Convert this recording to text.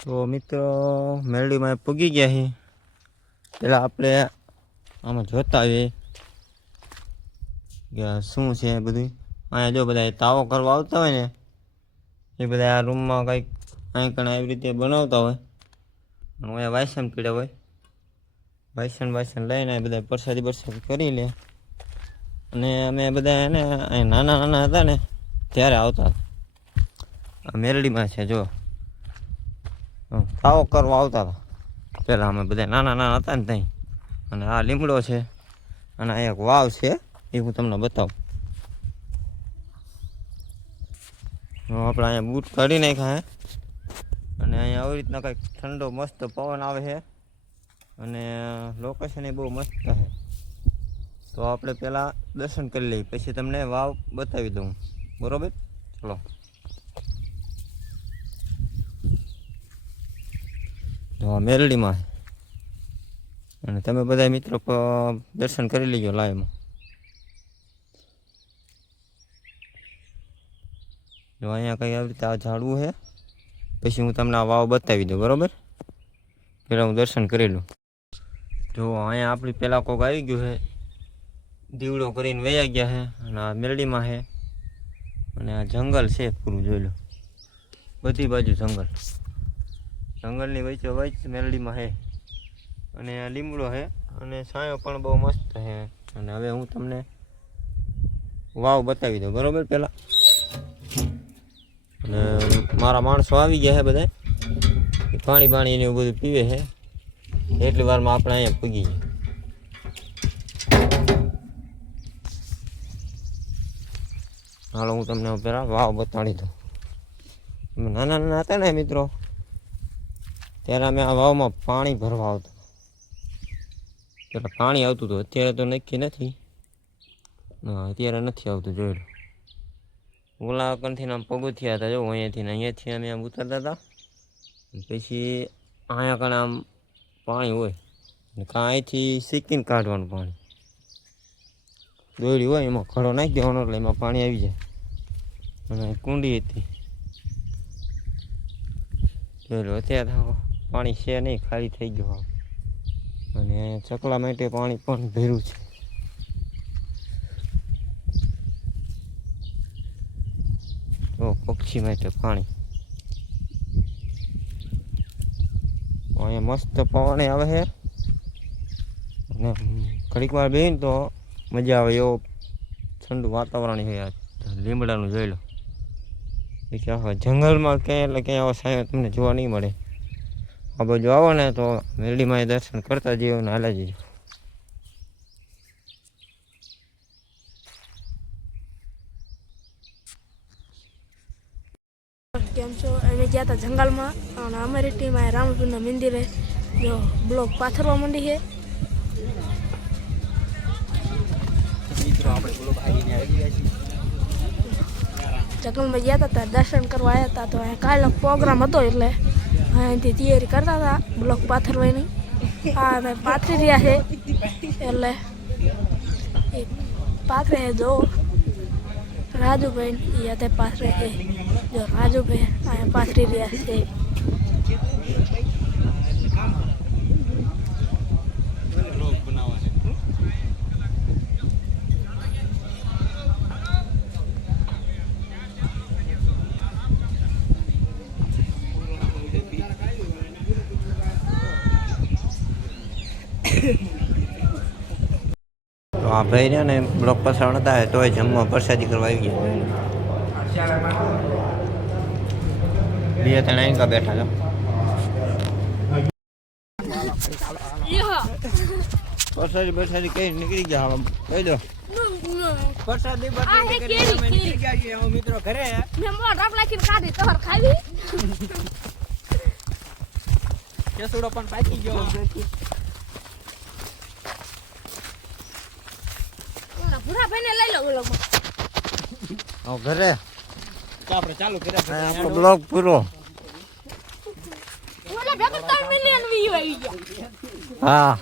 તો મિત્રો મેરડીમાં પૂગી ગયા છે. પેલા આપણે આમાં જોતા આવીએ કે શું છે બધું. અહીંયા જો બધા તાવો કરવા આવતા હોય ને એ બધા આ રૂમમાં કંઈક અહીં કણ આવી રીતે બનાવતા હોય. અહીંયા વાસણ પીડ્યા હોય, વાસણ લઈને બધા પ્રસાદી કરી લે. અને અમે બધા એને અહીં નાના હતા ને ત્યારે આવતા. આ મેરડીમાં છે જો તાવો કરવા આવતા હતા પહેલાં અમે બધા નાના હતા ને ત્યાં. અને આ લીમડો છે અને આ એક વાવ છે એ હું તમને બતાવું. આપણે અહીંયા બૂટ કાઢી નાખ્યા છે અને અહીંયા આવી રીતના કંઈક ઠંડો મસ્ત પવન આવે છે અને લોકેશન એ બહુ મસ્ત છે. તો આપણે પહેલાં દર્શન કરી લઈએ, પછી તમને વાવ બતાવી દઉં, બરાબર? ચલો. તો મેરડીમાં અને તમે બધા મિત્રો દર્શન કરી લેજો લાઈવમાં. જો અહીંયા કંઈ આવી રીતે આ ઝાડવું છે, પછી હું તમને આ વાવ બતાવી દઉં, બરાબર? પહેલાં હું દર્શન કરી લઉં. જો અહીંયા આપણી પહેલાં કોઈક આવી ગયું છે, દીવડો કરીને વયા ગયા છે અને આ મેરડીમાં છે. અને આ જંગલ છે પૂરું, જોઈ લો, બધી બાજુ જંગલની વચ્ચે મેરડીમાં છે. અને આ લીમડો છે અને છાંયો પણ બહુ મસ્ત છે. અને હવે હું તમને વાવ બતાવી દઉં, બરાબર? પહેલાં અને મારા માણસો આવી ગયા છે બધા, પાણી ને એવું બધું પીવે છે. એટલી વારમાં આપણે અહીંયા પૂગી ગયા. હાલો હું તમને પહેલાં વાવ બતાડી દઉં. અમે નાના હતા ને મિત્રો ત્યારે અમે આ વાવમાં પાણી ભરવા આવતા. ત્યારે પાણી આવતું હતું, અત્યારે તો નક્કી નથી. અત્યારે નથી આવતું, જોઈ લો. ઓલા કણથી આમ પગથિયા હતા, જો અહીંયાથી અમે આમ ઉતરતા હતા. પછી અહીંયા કણ આમ પાણી હોય ને કાં અહીંથી શીખીને કાઢવાનું પાણી. દોડી હોય એમાં ખડો નાખી દેવાનો એટલે એમાં પાણી આવી જાય. અને કુંડી હતી, જોઈ લો. અત્યારે પાણી છે નહીં, ખાલી થઈ ગયું. અને ચકલા માટે પાણી પણ ભર્યું છે. તો પક્ષી માટે પાણી. અહીંયા મસ્ત પવન આવે છે અને ઘડીક વાર બેહીને તો મજા આવે એવો ઠંડુ વાતાવરણ છે. લીમડાનું જોઈ લો. એ કે જંગલમાં ક્યાંય એટલે ક્યાંય આવો સાયો તમને જોવા નહીં મળે. આ બાજુ આવો ને તો મેરડીમાં દર્શન કરતા જઈએ ને હાલા જઈએ. કેમ છો? અમે ગયા હતા જંગલમાં અને અમારી ટીમ આ રામપુરના મંદિરે જો બ્લોક પાથરવા માંડી છે. જંગલમાં ગયા હતા દર્શન કરવા આવ્યા હતા. તો અહીંયા કાલે પ્રોગ્રામ હતો એટલે અહીંથી તૈયારી કરતા હતા બ્લોક પાથરવાની. આ પાથરી રહ્યા છે એટલે પાથરે છે. જો રાજુભાઈ એ પાથરે છે. જો રાજુભાઈ અહીંયા પાથરી રહ્યા છે. તો આ ભાઈ રહ્યા ને બ્લોક પાછળ નતા તોય જમવા પ્રસાદી કરવા આવી ગયા. બે ત્રણ અહીં બેઠા છો. પ્રસાદી કઈ નીકળી ગયા. કહી દો પ્રસાદી મિત્રો ઘરે કેસુડો પણ પાકી ગયો. ઘરે આપણે ચાલુ કર્યા આપણો બ્લોગ પૂરો. હા.